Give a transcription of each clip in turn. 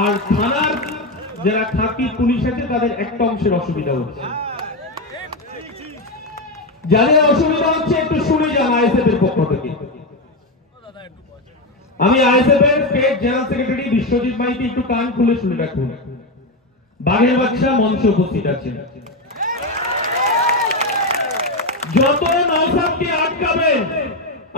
আর থানার যারা খাকি পুলিশ আছে তাদের একটা অংশের অসুবিধা হচ্ছে। যাদের অসুবিধা হচ্ছে একটু শুনে যান আইএসএফ এর পক্ষ থেকে। আমি আইএসএফ এর state general secretary Biswajit Maity, একটু কান খুলে শুনে রাখুন। বাঘের বাচ্চা মঞ্চে উপস্থিত আছেন। যত নওশাদকে আটকাবেন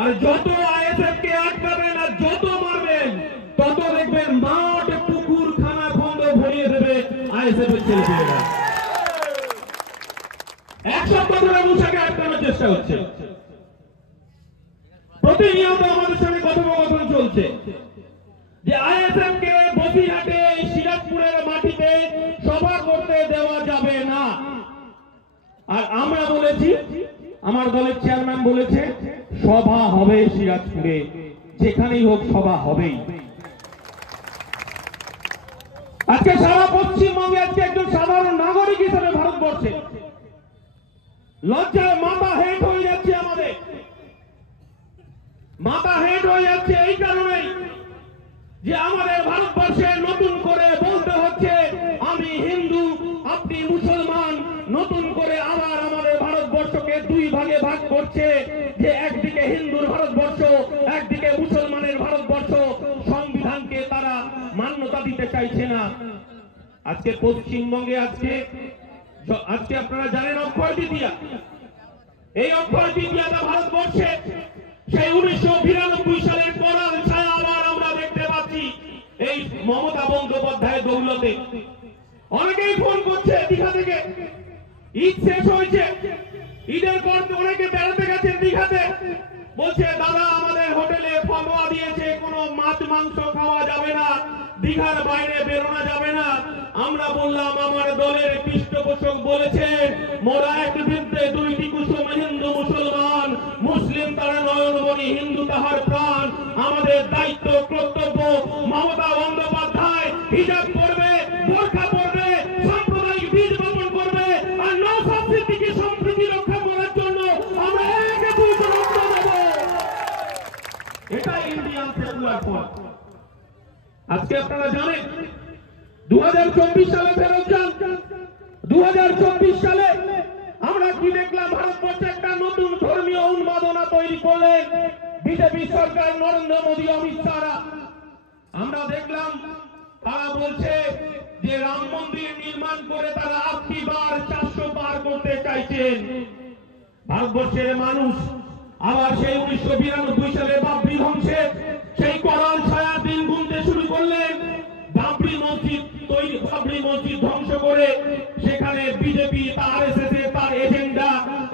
আর যত আইএসএফ কে আটকাবেন আর যত মারবেন তত দেখবেন মাঠ পুকুর খানা খন্দ ভরিয়ে দেবে আইএসএফ এর ছেলেপেলেরা। এক সপ্তাহ ধরে মুসাকে আটকানোর চেষ্টা হচ্ছে, প্রতিনিয়ত আমাদের সঙ্গে কথোপকথন চলছে যে আইএসএফ কে বসিরহাটে সিরাজপুরের মাটিতে সভা করতে দেওয়া যাবে না। আর আমরা বলেছি, আমার দলের চেয়ারম্যান বলেছে সভা হবে সিরাজপুরে, যেখানেই হোক সভা হবেই। আজকে সারা পশ্চিমবঙ্গে আজকে একজন সাধারণ নাগরিক হিসেবে ভারতবর্ষে লজ্জায় মাথা হেঁট হয়ে যাচ্ছে, আমাদের মাথা হেঁট হয়ে যাচ্ছে এই কারণেই যে আমাদের ভারতবর্ষে নতুন করে বলতে হচ্ছে আমি হিন্দু আপনি মুসলমান। নতুন করে আবার আমাদের ভারতবর্ষকে দুই ভাগে ভাগ করছে, যে একদিকে হিন্দুর ভারতবর্ষ একদিকে মুসলমানের ভারতবর্ষ। সংবিধানকে তারা মান্যতা দিতে চাইছে না। আজকে পশ্চিমবঙ্গে আজকে আপনারা জানেন অক্ষয় তৃতীয়া, এই অক্ষয় তৃতীয়াটা ভারতবর্ষে সেই 1992 সালের করাল ছায়া আবার আমরা দেখতে পাচ্ছি এই মমতা বন্দ্যোপাধ্যায়ের দৌলতে। অনেকেই ফোন করছে দীঘা থেকে, ঈদ শেষ হয়েছে, ঈদের পর অনেকে বেড়াতে গেছেন দীঘাতে, বলছে দাদা আমাদের হোটেলে ফতোয়া দিয়েছে কোনো মাছ মাংস খাওয়া যাবে না, দীঘার বাইরে বেরোনো যাবে না। আমরা বললাম আমার দলের পৃষ্ঠপোষক বলেছে মোরা এক বৃদ্ধে দুইটি কুসুম, হিন্দু মুসলমান, মুসলিম তার নয়নমণি হিন্দু তাহার প্রাণ। আমাদের দায়িত্ব কর্তব্য মমতা বন্দ্যোপাধ্যায় হিজাব করবে, বোরখা পরবে, সাম্প্রদায়িক বীজ বপন করবে, আর নওশাদ সিদ্দিকী সম্প্রীতি রক্ষা করার জন্য আমরা একে দুইজন রক্ত দেব। এটাই ইন্ডিয়ান সেকুলার ফ্রন্ট। আজকে আপনারা জানেন 2024 সালে ফেরত যান। 2024 সালে আমরা কি দেখলাম? ভারতবর্ষে একটা নতুন ধর্মীয় উন্মাদনা তৈরি করলেন বিজেপি সরকার, নরেন্দ্র মোদী, অমিত শাহরা। আমরা দেখলাম তারা বলছে যে রাম মন্দির নির্মাণ করে তারা 8টি বার 400 পার করতে চাইছেন। ভারতবর্ষের মানুষ আবার সেই 1992 সালে বাবরি ধ্বংসে সেই করাল ছায়া দিন গুনতে শুরু করলেন। বাবরি মসজিদ ধ্বংস করে সেখানে বিজেপি আরএসএস তার এজেন্ডা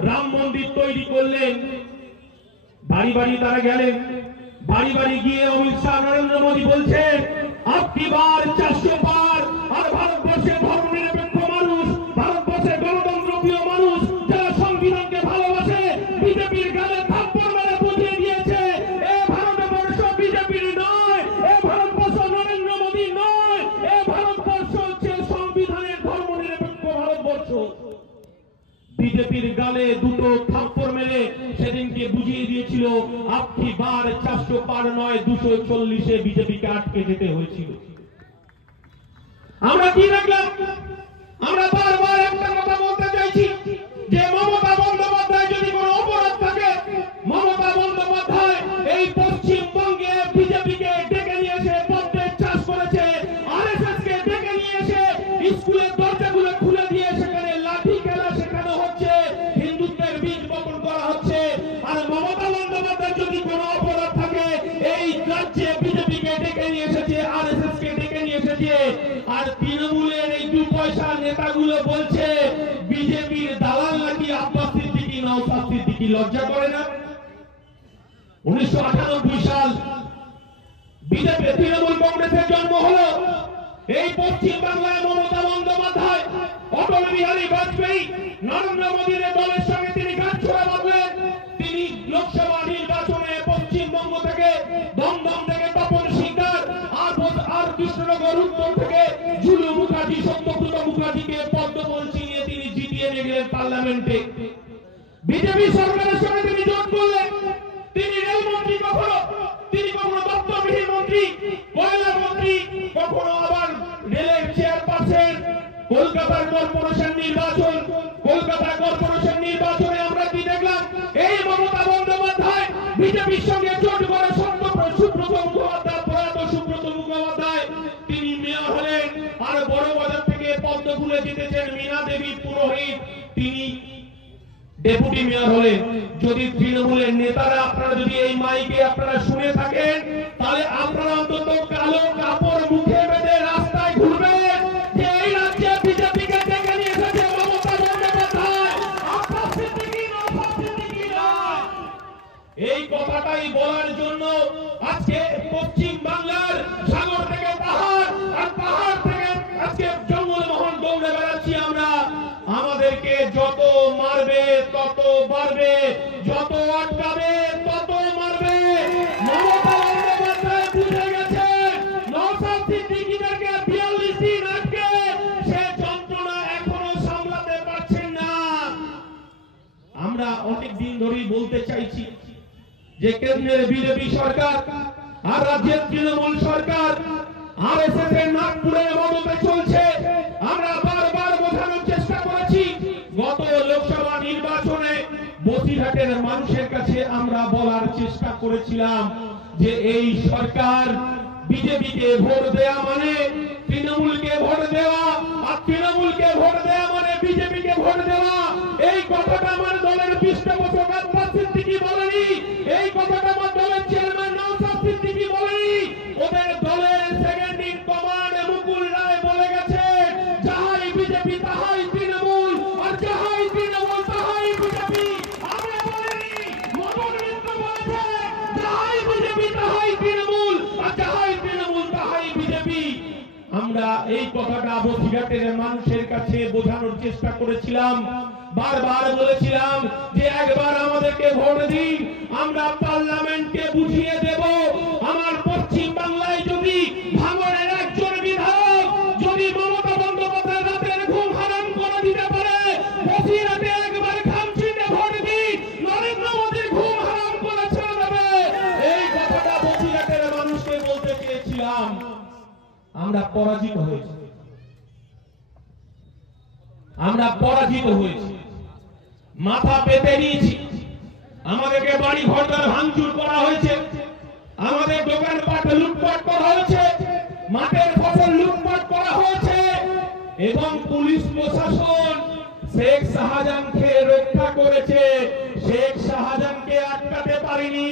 রাম মন্দির তৈরি করলেন। বাড়ি বাড়ি তারা গেলেন, বাড়ি বাড়ি গিয়ে অমিত শাহ নরেন্দ্র মোদী বলছেন আপনি বার 400 পার। আর ভারতবর্ষের ধর্মনিরপেক্ষ মানুষ, ভারতবর্ষের গণতন্ত্রপ্রিয় মানুষ যারা সংবিধানকে ভালোবাসে বিজেপির গালে থাপ্পড় মেরে বুঝিয়ে দিয়েছে এ ভারতবর্ষ বিজেপির নয়, এ ভারতবর্ষ নরেন্দ্র মোদী নয়, এ ভারতবর্ষ হচ্ছে সংবিধানের ধর্মনিরপেক্ষ ভারতবর্ষ। বিজেপির গালে দুটো থাপ্পড় মেরে সেদিনকে বুঝিয়ে দিয়েছিল আপনি বার 400 পার নয় 240-এ বিজেপিকে আটকে যেতে হয়েছিল। আমরা কি দেখলাম? আমরা বারবার একটা কথা বলতে চাইছি যে মমতা বন্দ্যোপাধ্যায় যদি কোনো অপরাধ থাকে, মমতা বন্দ্যোপাধ্যায় এই পশ্চিমবঙ্গে বিজেপিকে ডেকে নিয়ে এসে পদ্মের চাষ করেছে, আরএসএস কে ডেকে নিয়ে এসে স্কুলের দরজাগুলো খুলে দিয়ে সেখানে লাঠি খেলা শেখানো হচ্ছে, হিন্দুত্বের বীজ বপন করা হচ্ছে। আর মমতা বন্দ্যোপাধ্যায় যদি কোনো অপরাধ থাকে এই রাজ্যে বিজেপিকে ডেকে নিয়ে এসেছে, আরএসএস কে ডেকে নিয়ে এসেছে। আর তৃণমূলের এই 2 পয়সার নেতাগুলো বলছে বিজেপির দালাল নাকি আব্বাস সিদ্দিকী, নওশাদ সিদ্দিকী। লজ্জা করে না? 1998 সাল বিজেপি তৃণমূল কংগ্রেসের জন্ম হলো। এই পশ্চিম বাংলায় মমতা বন্দ্যোপাধ্যায়, অটল বিহারী বাজপেয়ী, নরেন্দ্র মোদীর দলের সঙ্গে তিনি গাঁটছড়া বাঁধলেন। তিনি লোকসভা নির্বাচনে পশ্চিমবঙ্গ থেকে দমদম থেকে তপন সিকদার আর কৃষ্ণনগর উত্তর থেকে ঝুলু মুখার্জি, সত্যব্রত মুখার্জিকে পদ্মফুল চিনিয়ে তিনি জিতিয়ে নিয়ে গেলেন পার্লামেন্টে। বিজেপি সরকারের সঙ্গে তিনি জোট করলেন। তিনি রেলমন্ত্রী, কখনো তিনি কখনো দপ্তরবিহীন মন্ত্রী, কয়লা মন্ত্রী, কখনো আবার নির্বাচন, কলকাতা কর্পোরেশন নির্বাচনে আমরা কি দেখলাম? এই মমতা বন্দ্যোপাধ্যায় বিজেপির সঙ্গে জোট করে সুব্রত মুখোপাধ্যায়, প্রয়াত সুব্রত মুখোপাধ্যায় তিনি মেয়র হলেন। আর বড়বাজার থেকে পদ্মফুলে জিতেছেন মীনা দেবী পুরোহিত, তিনি ডেপুটি মেয়র হলেন। যদি তৃণমূলের নেতারা, আপনারা যদি এই মাইকে আপনারা শুনে থাকেন, তাহলে আপনারা অন্তত কালো কাপড় মুখে বেঁধে রাস্তায় ঘুরবেন যে এই রাজ্যে বিজেপিকে ডেকে নিয়ে এসেছে মমতা বন্দ্যোপাধ্যায়, আপনার সিদ্দিকী নয়। এই কথাটাই বলার জন্য আজকে পশ্চিম বাংলার সাগর থেকে পাহাড়, আর পাহাড় থেকে আজকে জঙ্গলমহল দৌড়ে বেড়াচ্ছি আমরা। আমাদেরকে যত মারবে তত বাড়বে, যত আটকাবে তত মারবে। মমতা বন্দ্যোপাধ্যায় বুঝে গেছে নওশাদ সিদ্দিকীদেরকে 42 দিন আটকে সে যন্ত্রণা এখনো সামলাতে পারছেন না। আমরা অনেক দিন ধরেই বলতে চাইছি যে কেন্দ্রের বিজেপি সরকার আর রাজ্যের তৃণমূল সরকার আরএসএস এর নাগপুরের মদতে চলছে। আমরা বারবার বোঝানোর চেষ্টা করেছি। গত লোকসভা নির্বাচনে বসিরহাটের মানুষের কাছে আমরা বলার চেষ্টা করেছিলাম যে এই সরকার বিজেপিকে ভোট দেওয়া মানে তৃণমূলকে ভোট দেওয়া, আর তৃণমূলকে ভোট দেওয়া মানে বিজেপিকে ভোট দেওয়া। এই কথাটা আমার দলের পৃষ্ঠপোষক আব্বাস সিদ্দিকী বলেনি, এই কথাটা আমার দলের চেয়ারম্যান নওশাদ সিদ্দিকী বলেনি, ওদের দলের second in command Mukul Roy বলে গেছে যাহাই বিজেপি তাহাই তৃণমূল, আর যাহাই তৃণমূল তাহাই বিজেপি। আমরা বলিনি, মদন মিত্র বলেছে যাহাই বিজেপি তাহাই তৃণমূল, আর যাহাই তৃণমূল তাহাই বিজেপি। আমরা এই কথাটা বসিরহাটের মানুষের কাছে বোঝানোর চেষ্টা করেছিলাম, বারবার বলেছিলাম যে একবার আমাদেরকে ভোট দিন, আমরা পার্লামেন্টকে বুঝিয়ে দেব। আমার পশ্চিম বাংলায় যদি ভাঙনের একজন বিধায়ক যদি মমতা বন্দ্যোপাধ্যায় রাতের ঘুম হারাম করে দিতে পারে, বসিরহাটে একবার খামচিতে ভোট দিন, নরেন্দ্র মোদীর ঘুম হারাম করে ছেড়ে দেবে। এই কথাটা বসিরহাটের মানুষকে বলতে চেয়েছিলাম। আমরা পরাজিত হয়েছি, আমরা পরাজিত হয়েছি, মাথা পেতে নিয়েছি। আমাদেরকে বাড়ি ঘরদার ভাঙচুর করা হয়েছে, আমাদের দোকানপাট লুটপাট করা হয়েছে, মাঠের ফসল লুটপাট করা হয়েছে, এবং পুলিশ প্রশাসন শেখ শাহজাহানকে রক্ষা করেছে। শেখ শাহজাহানকে আটকাতে পারেনি।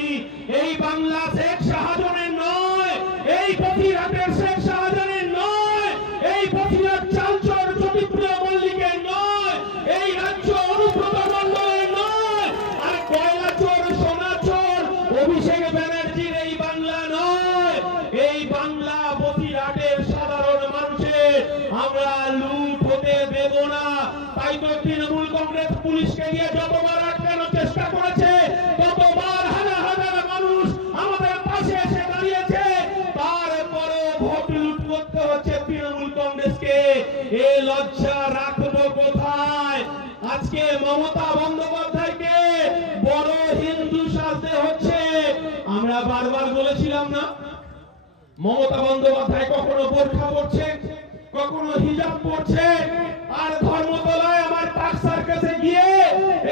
এই বাংলা শেখ শাহজাহানের নয়, এই বসিরহাটের শেখ শাহজাহানের নয়, এই বসিরহাট চালচর জ্যোতিপ্রিয় মল্লিকের নয়, এই রাজ্য অনুব্রত মণ্ডলের নয়, আর কয়লাচর সোনাচর অভিষেক ব্যানার্জির এই বাংলা নয়। এই বাংলা বসিরহাটের সাধারণ মানুষের আমরা লুট হতে দেব না। তাই তো তৃণমূল কংগ্রেস পুলিশকে দিয়ে যতবার আটকানোর চেষ্টা করেছে, ততবার হাজার হাজার মানুষ আমাদের পাশে এসে দাঁড়িয়েছে। তারপরে ভোট লুট করতে হচ্ছে তৃণমূল কংগ্রেসকে। এ লজ্জা রাখবো কোথায়? আজকে মমতা বন্দ্যোপাধ্যায়কে বড় হিন্দু সাজতে হচ্ছে। আমরা বারবার বলেছিলাম না, মমতা বন্দ্যোপাধ্যায় কখনো বোরখা পরছে, কখনো হিজাব পরছে, আর ধর্মতলায় আমার পাক সার্কাসে গিয়ে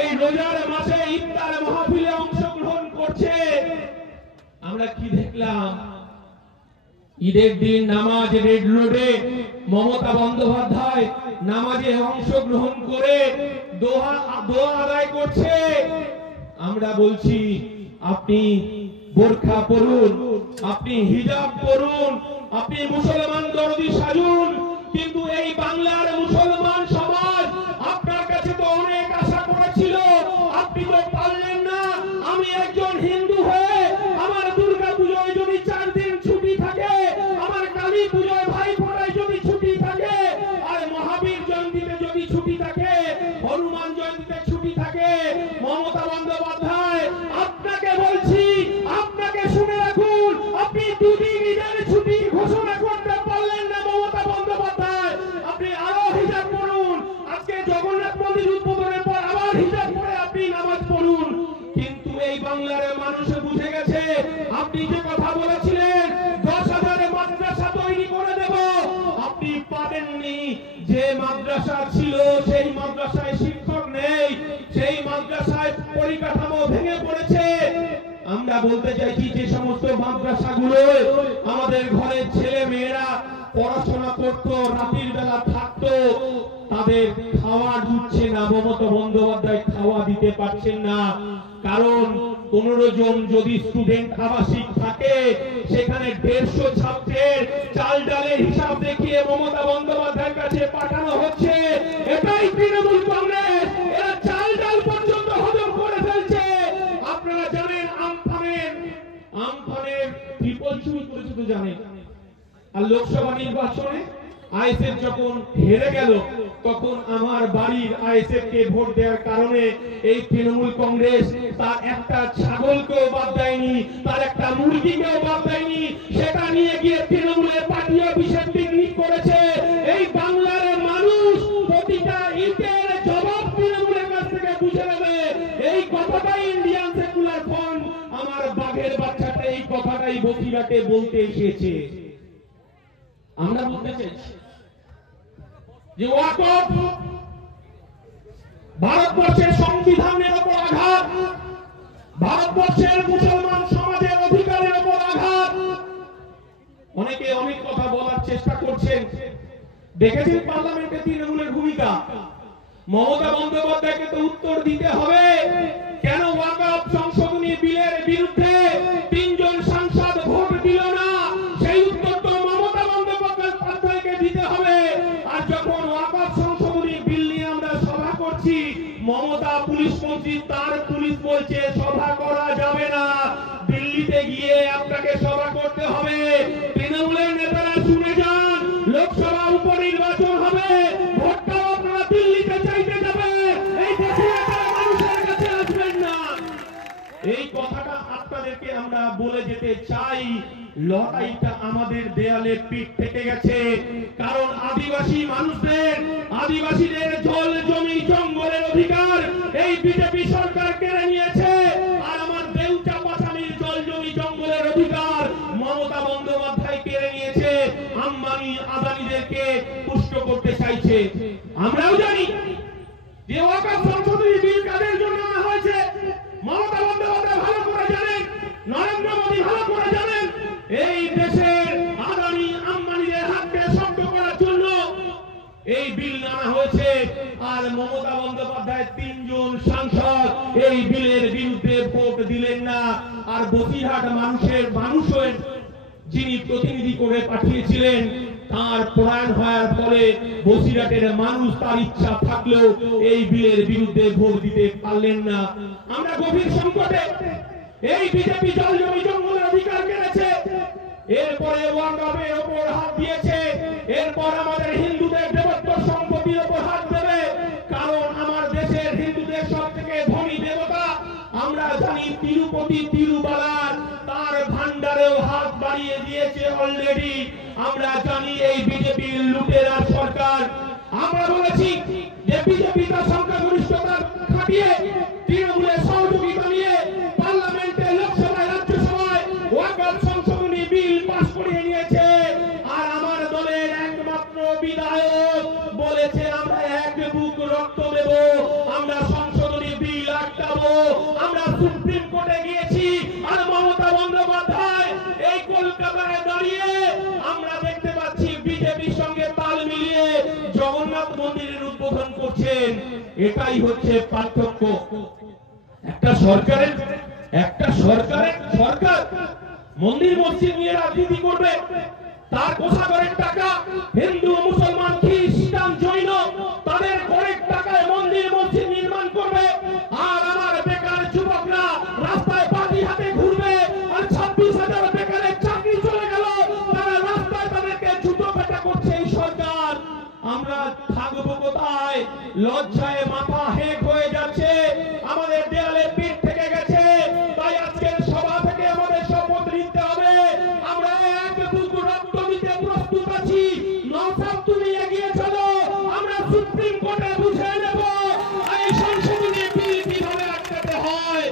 এই রোজার মাসে ইফতার মাহফিলে অংশগ্রহণ করছে। আমরা কি দেখলাম? ঈদের দিন নামাজ রেড রোডে মমতা বন্দ্যোপাধ্যায় নামাজে অংশগ্রহণ করে দোয়া আদায় করছে। আমরা বলছি আপনি বোরখা পরুন, আপনি হিজাব পরুন, আপনি মুসলমান দরদি সাজুন, কিন্তু এই বাংলার মুসলমান সমাজ আপনার কাছে তো অনেক আশা করেছিল, আপনি তো পারলেন না। আমি একজন হিন্দু হয়ে আমার দুর্গা পুজোয় যদি 4 দিন ছুটি থাকে, আমার কালী পুজোয় ভাই ফোঁটায় যদি ছুটি থাকে, আর মহাবীর জয়ন্তীতে যদি ছুটি থাকে, হনুমান জয়ন্তীতে ছুটি থাকে, মমতা বন্দ্যোপাধ্যায় আপনাকে বলছি, আপনাকে শুনে রাখুন, আপনি 2 দিন ঈদের ছুটি ঘোষণা করতে পারলেন না মমতা বন্দ্যোপাধ্যায়। আপনি আরো হিজাব পড়ুন, আজকে জগন্নাথ মন্দির উদ্বোধনের পর আবার হিজাব পড়ে আপনি নামাজ পড়ুন। কিন্তু এই বাংলার মানুষ বুঝে গেছে, আপনি যে কথা বলেছিলেন 10,000 মাদ্রাসা তৈরি করে দেব, যে মাদ্রাসা ছিল সেই মাদ্রাসায় শিক্ষক নেই, সেই মাদ্রাসায় পরিকাঠামো ভেঙে পড়েছে। আমরা বলতে চাইছি যে সমস্ত মাদ্রাসাগুলো আমাদের ঘরের ছেলে মেয়েরা পড়াশোনা করতো, রাতের বেলা থাকতো, তাদের খাওয়া জুটছে না। মমতা বন্দ্যোপাধ্যায় খাওয়া দিতে পারছেন না, কারণ 15 জন যদি স্টুডেন্ট আবাসিক থাকে সেখানে 150 ছাত্রের চাল ডালের হিসাব দেখিয়ে মমতা বন্দ্যোপাধ্যায়ের কাছে পাঠানো হচ্ছে। এটাই তৃণমূল কংগ্রেস, এরা চাল ডাল পর্যন্ত হজম করে ফেলছে। আপনারা জানেন আমফানের ট্রিপল চুরি করেছে তো জানেন। আর লোকসভা নির্বাচনে আইএসএফ যখন হেরে গেল তখন আমার বাড়ির আইএসএফ কে ভোট দেওয়ার কারণে এই তৃণমূল কংগ্রেস তার একটা ছাগলকেও বাদ দেয়নি, তার একটা মুরগিকেও বাদ দেয়নি, সেটা নিয়ে গিয়ে তৃণমূলের পার্টি অফিসে পিকনিক করেছে। এই বাংলার মানুষ প্রতিটা ইটের জবাব তৃণমূলের কাছ থেকে বুঝে নেবে। এই কথাটাই ইন্ডিয়ান সেকুলার ফ্রন্ট আমার বাঘের বাচ্চাটা এই কথাটাই বসিরহাটে বলতে এসেছে। আমরা বলতে চাইছি যে ওয়াকফ ভারতবর্ষের সংবিধানের উপর আঘাত, ভারতবর্ষের মুসলমান সমাজের অধিকারের উপর আঘাত। অনেকে অনেক কথা বলার চেষ্টা করছেন। দেখেছেন পার্লামেন্টে তৃণমূলের ভূমিকা। মমতা বন্দ্যোপাধ্যায়কে তো উত্তর দিতে হবে, কেন ওয়াকফ সংশোধনী বিলের বিরুদ্ধে 3 জন সাংসদ ভোট দিল না, সেই উত্তর তো মমতা বন্দ্যোপাধ্যায়কে দিতে হবে। আর যখন ওয়াকফ সংশোধনী বিল নিয়ে আমরা সভা করছি, মমতা পুলিশ মন্ত্রী তার পুলিশ বলছে সভা করা যাবে না, দিল্লিতে গিয়ে আপনাকে সভা করতে হবে। তৃণমূলের নেতারা শুনে যান, লোকসভা উপনির্বাচন হবে, ভোটটাও আপনারা দিল্লিতে চাইতে যাবে, এই দেশের মানুষের কাছে আসবেন না। এই কথাটা আপনাদেরকে আমরা বলে যেতে চাই। লড়াইটা আমাদের দেয়ালে পিঠ থেকে গেছে, কারণ আদিবাসীদের জল জমি জঙ্গলের অধিকার এই বিজেপি সরকার কেড়ে নিয়েছে। আর আমার দেউচা পাথানির জল জমি জঙ্গলের অধিকার মমতা বন্দ্যোপাধ্যায় কেড়ে নিয়েছে, আম্বানি আদানিদেরকে পুষ্ট করতে চাইছে। আমরাও জানি যে ওয়াকফ সংশোধনী বিল কাদের জন্য আনা হয়েছে। মমতা বন্দ্যোপাধ্যায় ভালো করে জানেন, নরেন্দ্র মোদী ভালো করে জানেন, এই দেশের আদানি আম্বানিদের হাতকে শক্ত করার জন্য এই বিল আনা হয়েছে। আর মমতা বন্দ্যোপাধ্যায় 3 জন সাংসদ এই বিলের বিরুদ্ধে ভোট দিলেন না। আর বসিরহাট মানুষের যিনি প্রতিনিধি করে পাঠিয়েছিলেন তার প্রয়াণ হওয়ার পরে বসিরহাটের মানুষ তার ইচ্ছা থাকলেও এই বিলের বিরুদ্ধে ভোট দিতে পারলেন না। আমরা গভীর সংকটে। এই বিজেপি জল জমি জঙ্গলের অধিকার কেড়েছে, এরপরে ওয়াকফের ওপর হাত দিয়েছে, এরপর আমাদের হিন্দুদের দেবত্ব সম্পত্তির ওপর হাত দেবে। কারণ আমার দেশের হিন্দুদের সব থেকে ধনী দেবতা আমরা জানি তিরুপতি তিরুবালার, তার ভান্ডারেও হাত বাড়িয়ে দিয়েছে অলরেডি। আমরা জানি এই বিজেপির লুটেরা সরকার। আমরা বলেছি যে বিজেপি তার সংখ্যাগরিষ্ঠতা খাটিয়ে তৃণমূলের সহযোগিতা নিয়ে পার্লামেন্টে, লোকসভায়, রাজ্যসভায় ওয়াকফ সংশোধনী বিল পাস করিয়ে নিয়েছে। আর আমার দলের একমাত্র বিধায়ক বলেছে আমরা এক বুক রক্ত দেব, আমরা সংশোধনী বিল আটকাবো। আমরা সুপ্রিম কোর্টে গিয়েছি। আর মমতা বন্দ্যোপাধ্যায় এই কলকাতায় দাঁড়িয়ে আমরা দেখতে পাচ্ছি বিজেপির সঙ্গে তাল মিলিয়ে জগন্নাথ মন্দিরের উদ্বোধন করছেন। এটাই হচ্ছে পার্থক্য। একটা সরকার মন্দির মসজিদ নিয়ে রাজনীতি করবে, তার কোষাগারের টাকা হিন্দু, মুসলমান, খ্রিস্টান, জৈন তাদের করের টাকায় মন্দির মসজিদ নির্মাণ করবে। আর আমার বেকার যুবকরা রাস্তায় পাটি হাতে ঘুরবে। আর 26,000 বেকারের চাকরি চলে গেল, তারা রাস্তায় তাদেরকে জুতো পেটা করছে এই সরকার। আমরা থাকবো কোথায়? লজ্জায় মাথা হেঁট হয়ে যাচ্ছে, আমাদের দেয়ালে পিঠ থেকে গেছে। তাই আজকের সভা থেকে আমাদের শপথ নিতে হবে, আমরা এক বুক রক্ত দিতে প্রস্তুত আছি। নওশাদ তুমি এগিয়ে চলো, আমরা সুপ্রিম কোর্টে বুঝে নেব এই সংশোধনী বিল কিভাবে আটকাতে হয়।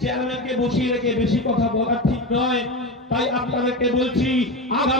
চেয়ারম্যানকে বসিয়ে রেখে বেশি কথা বলা ঠিক নয়, তাই আপনাদেরকে বলছি আগামী